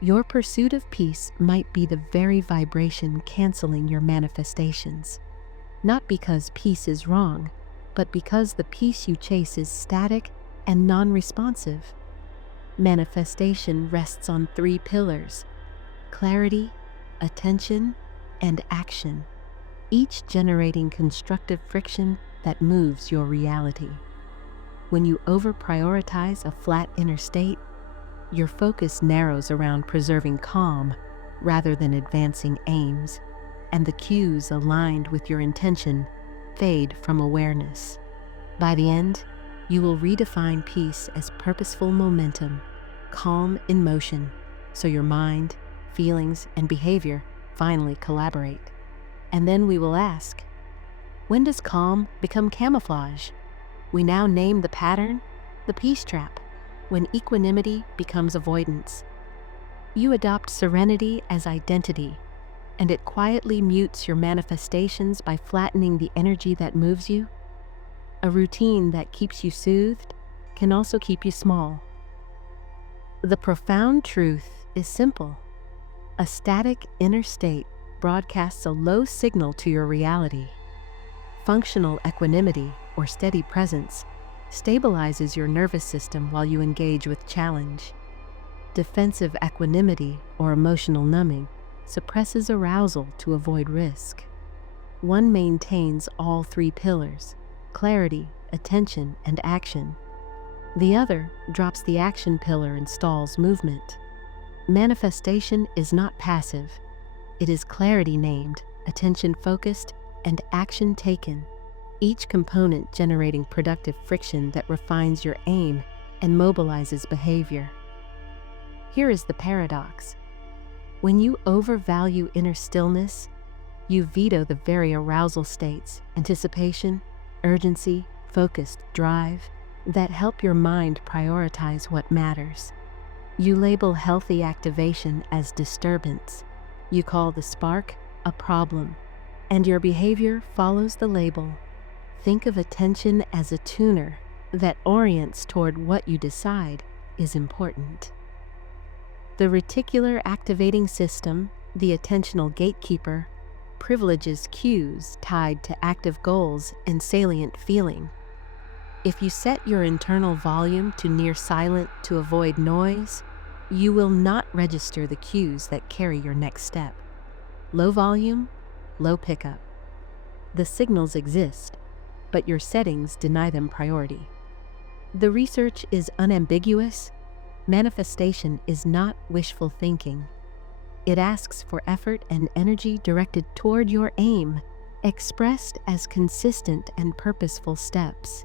Your pursuit of peace might be the very vibration canceling your manifestations. Not because peace is wrong, but because the peace you chase is static and non-responsive. Manifestation rests on three pillars: clarity, attention, and action, each generating constructive friction that moves your reality. When you over-prioritize a flat inner state, your focus narrows around preserving calm rather than advancing aims, and the cues aligned with your intention fade from awareness. By the end, you will redefine peace as purposeful momentum, calm in motion, so your mind, feelings, and behavior finally collaborate. And then we will ask, when does calm become camouflage? We now name the pattern the peace trap, when equanimity becomes avoidance. You adopt serenity as identity, and it quietly mutes your manifestations by flattening the energy that moves you. A routine that keeps you soothed can also keep you small. The profound truth is simple. A static inner state broadcasts a low signal to your reality. Functional equanimity, or steady presence, stabilizes your nervous system while you engage with challenge. Defensive equanimity, or emotional numbing, suppresses arousal to avoid risk. One maintains all three pillars: clarity, attention, and action. The other drops the action pillar and stalls movement. Manifestation is not passive. It is clarity named, attention focused, and action taken, each component generating productive friction that refines your aim and mobilizes behavior. Here is the paradox. When you overvalue inner stillness, you veto the very arousal states, anticipation, urgency, focused drive, that help your mind prioritize what matters. You label healthy activation as disturbance. You call the spark a problem, and your behavior follows the label. Think of attention as a tuner that orients toward what you decide is important. The reticular activating system, the attentional gatekeeper, privileges cues tied to active goals and salient feeling. If you set your internal volume to near silent to avoid noise, you will not register the cues that carry your next step. Low volume, low pickup. The signals exist, but your settings deny them priority. The research is unambiguous. Manifestation is not wishful thinking. It asks for effort and energy directed toward your aim, expressed as consistent and purposeful steps.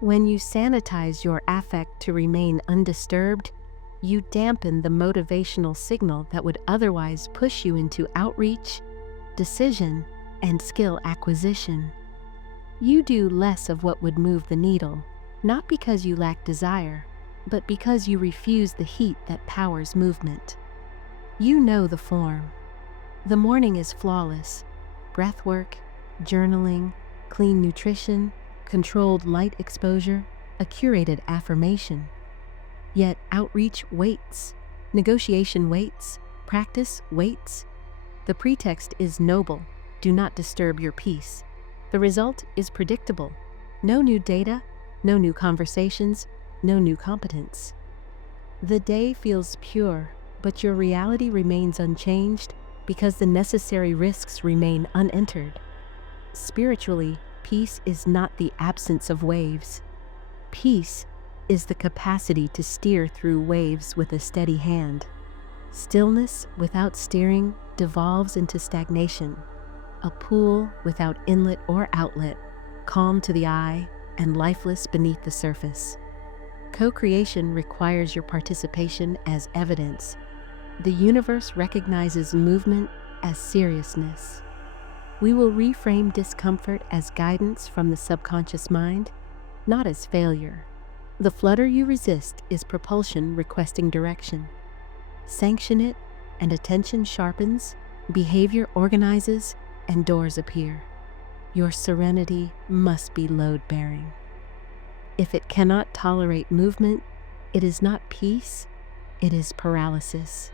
When you sanitize your affect to remain undisturbed, you dampen the motivational signal that would otherwise push you into outreach, decision, and skill acquisition. You do less of what would move the needle, not because you lack desire, but because you refuse the heat that powers movement. You know the form. The morning is flawless. Breathwork, journaling, clean nutrition, controlled light exposure, a curated affirmation. Yet outreach waits, negotiation waits, practice waits. The pretext is noble: do not disturb your peace. The result is predictable: no new data, no new conversations, no new competence. The day feels pure, but your reality remains unchanged because the necessary risks remain unentered. Spiritually, peace is not the absence of waves. Peace is the capacity to steer through waves with a steady hand. Stillness without steering devolves into stagnation, a pool without inlet or outlet, calm to the eye and lifeless beneath the surface. Co-creation requires your participation as evidence. The universe recognizes movement as seriousness. We will reframe discomfort as guidance from the subconscious mind, not as failure. The flutter you resist is propulsion requesting direction. Sanction it, and attention sharpens, behavior organizes, and doors appear. Your serenity must be load-bearing. If it cannot tolerate movement, it is not peace, it is paralysis.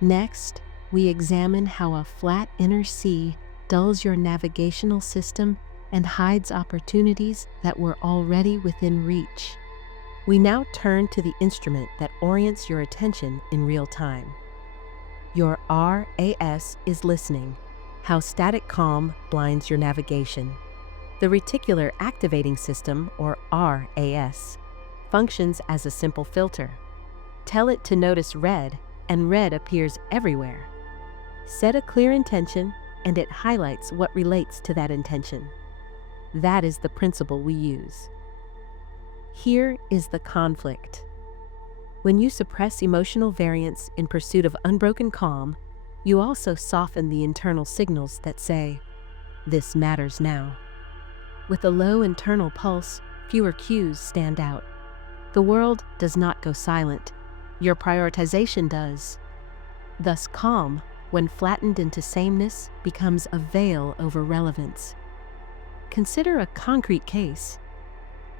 Next, we examine how a flat inner sea dulls your navigational system and hides opportunities that were already within reach. We now turn to the instrument that orients your attention in real time. Your RAS is listening, how static calm blinds your navigation. The Reticular Activating System, or RAS, functions as a simple filter. Tell it to notice red, and red appears everywhere. Set a clear intention, and it highlights what relates to that intention. That is the principle we use. Here is the conflict. When you suppress emotional variance in pursuit of unbroken calm, you also soften the internal signals that say, "This matters now." With a low internal pulse, fewer cues stand out. The world does not go silent. Your prioritization does. Thus, calm, when flattened into sameness, becomes a veil over relevance. Consider a concrete case.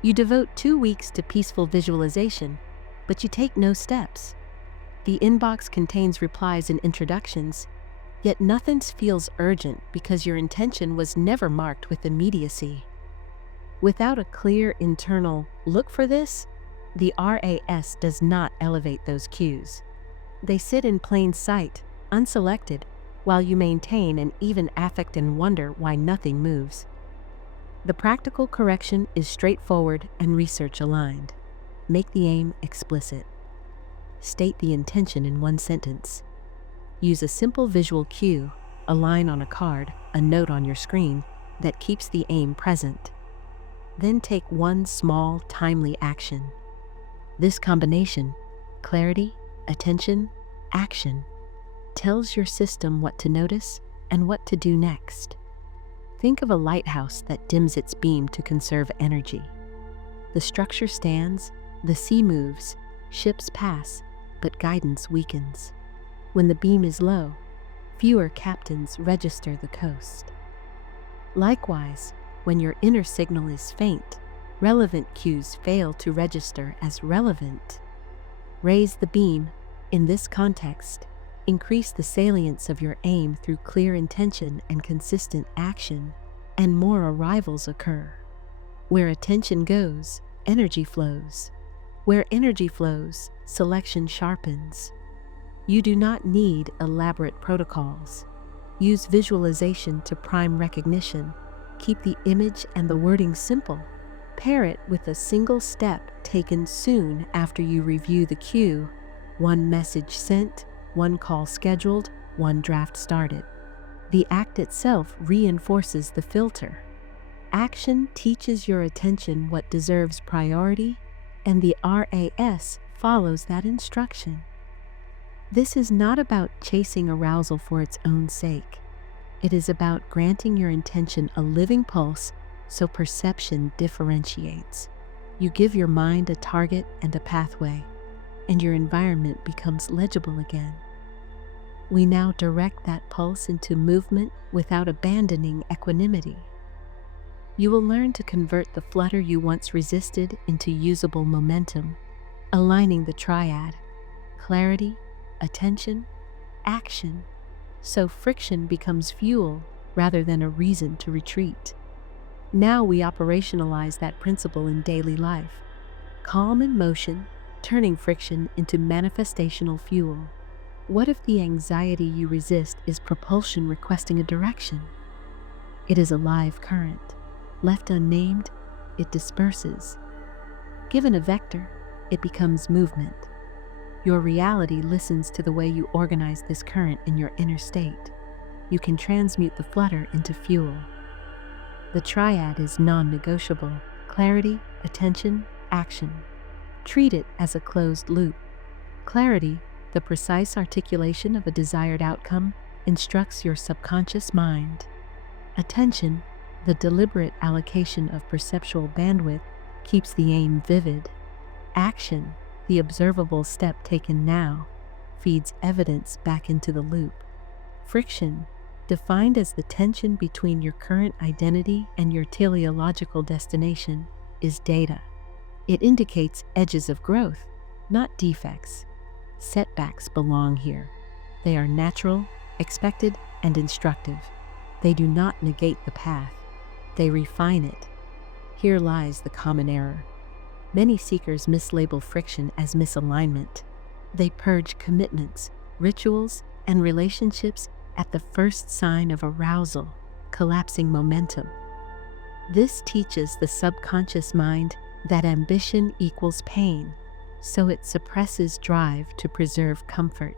You devote 2 weeks to peaceful visualization, but you take no steps. The inbox contains replies and introductions, yet nothing feels urgent because your intention was never marked with immediacy. Without a clear internal "look for this," the RAS does not elevate those cues. They sit in plain sight, unselected, while you maintain an even affect and wonder why nothing moves. The practical correction is straightforward and research-aligned. Make the aim explicit. State the intention in one sentence. Use a simple visual cue, a line on a card, a note on your screen, that keeps the aim present. Then take one small, timely action. This combination, clarity, attention, action, tells your system what to notice and what to do next. Think of a lighthouse that dims its beam to conserve energy. The structure stands, the sea moves, ships pass, but guidance weakens. When the beam is low, fewer captains register the coast. Likewise, when your inner signal is faint, relevant cues fail to register as relevant. Raise the beam. In this context, increase the salience of your aim through clear intention and consistent action, and more arrivals occur. Where attention goes, energy flows. Where energy flows, selection sharpens. You do not need elaborate protocols. Use visualization to prime recognition. Keep the image and the wording simple. Pair it with a single step taken soon after you review the cue. One message sent, one call scheduled, one draft started. The act itself reinforces the filter. Action teaches your attention what deserves priority, and the RAS follows that instruction. This is not about chasing arousal for its own sake. It is about granting your intention a living pulse so perception differentiates. You give your mind a target and a pathway, and your environment becomes legible again. We now direct that pulse into movement without abandoning equanimity. You will learn to convert the flutter you once resisted into usable momentum, aligning the triad: clarity, attention, action, so friction becomes fuel rather than a reason to retreat. Now we operationalize that principle in daily life. Calm in motion, turning friction into manifestational fuel. What if the anxiety you resist is propulsion requesting a direction? It is a live current. Left unnamed, it disperses. Given a vector, it becomes movement. Your reality listens to the way you organize this current in your inner state. You can transmute the flutter into fuel. The triad is non-negotiable: clarity, attention, action. Treat it as a closed loop. Clarity, the precise articulation of a desired outcome, instructs your subconscious mind. Attention, the deliberate allocation of perceptual bandwidth, keeps the aim vivid. Action, the observable step taken now, feeds evidence back into the loop. Friction, defined as the tension between your current identity and your teleological destination, is data. It indicates edges of growth, not defects. Setbacks belong here. They are natural, expected, and instructive. They do not negate the path. They refine it. Here lies the common error. Many seekers mislabel friction as misalignment. They purge commitments, rituals, and relationships at the first sign of arousal, collapsing momentum. This teaches the subconscious mind that ambition equals pain, so it suppresses drive to preserve comfort.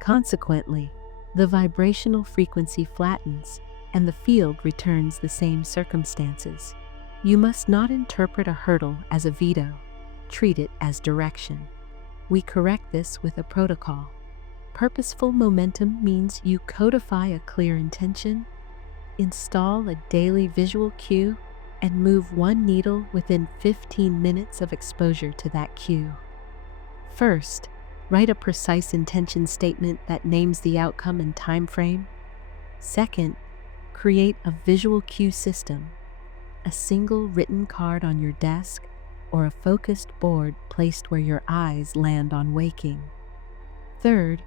Consequently, the vibrational frequency flattens, and the field returns the same circumstances. You must not interpret a hurdle as a veto. Treat it as direction. We correct this with a protocol. Purposeful momentum means you codify a clear intention, install a daily visual cue, and move one needle within 15 minutes of exposure to that cue. First, write a precise intention statement that names the outcome and time frame. Second, create a visual cue system, a single written card on your desk or a focused board placed where your eyes land on waking. Third,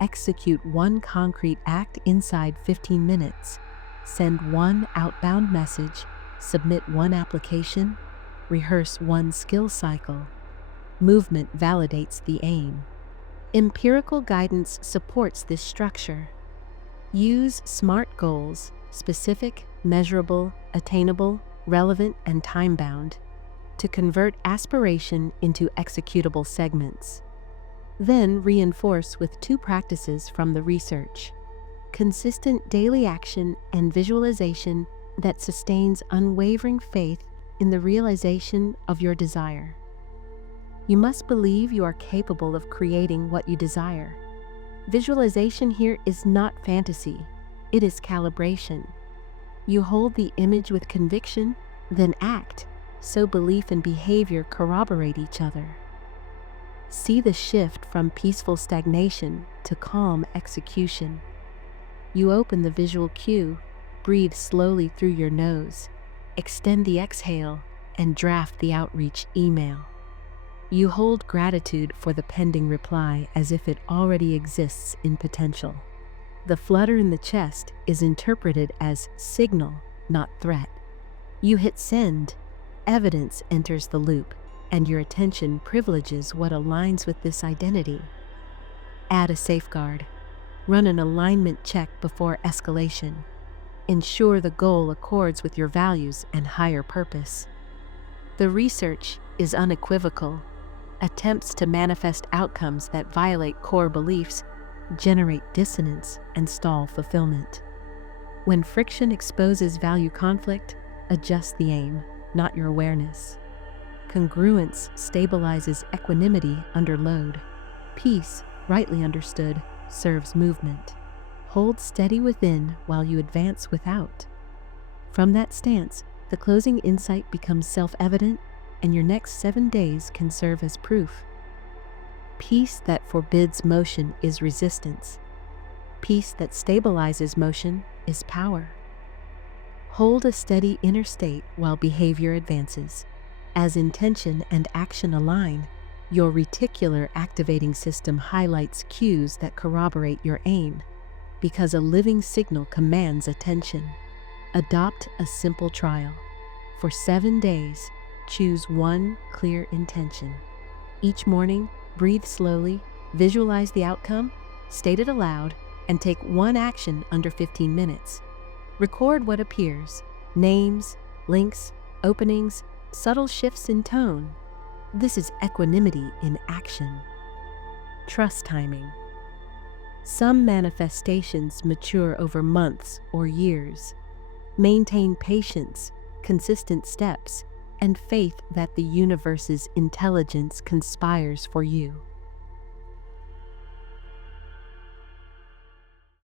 execute one concrete act inside 15 minutes. Send one outbound message, submit one application, rehearse one skill cycle. Movement validates the aim. Empirical guidance supports this structure. Use SMART goals: specific, measurable, attainable, relevant, and time-bound, to convert aspiration into executable segments. Then reinforce with 2 practices from the research: consistent daily action and visualization that sustains unwavering faith in the realization of your desire. You must believe you are capable of creating what you desire. Visualization here is not fantasy, it is calibration. You hold the image with conviction, then act, so belief and behavior corroborate each other. See the shift from peaceful stagnation to calm execution. You open the visual cue, breathe slowly through your nose, extend the exhale, and draft the outreach email. You hold gratitude for the pending reply as if it already exists in potential. The flutter in the chest is interpreted as signal, not threat. You hit send, evidence enters the loop, and your attention privileges what aligns with this identity. Add a safeguard. Run an alignment check before escalation. Ensure the goal accords with your values and higher purpose. The research is unequivocal. Attempts to manifest outcomes that violate core beliefs generate dissonance and stall fulfillment. When friction exposes value conflict, adjust the aim, not your awareness. Congruence stabilizes equanimity under load. Peace, rightly understood, serves movement. Hold steady within while you advance without. From that stance, the closing insight becomes self-evident, and your next 7 days can serve as proof. Peace that forbids motion is resistance. Peace that stabilizes motion is power. Hold a steady inner state while behavior advances. As intention and action align, your reticular activating system highlights cues that corroborate your aim, because a living signal commands attention. Adopt a simple trial. For 7 days, choose one clear intention. Each morning, breathe slowly, visualize the outcome, state it aloud, and take one action under 15 minutes. Record what appears: names, links, openings, subtle shifts in tone. This is equanimity in action. Trust timing. Some manifestations mature over months or years. Maintain patience, consistent steps, and faith that the universe's intelligence conspires for you.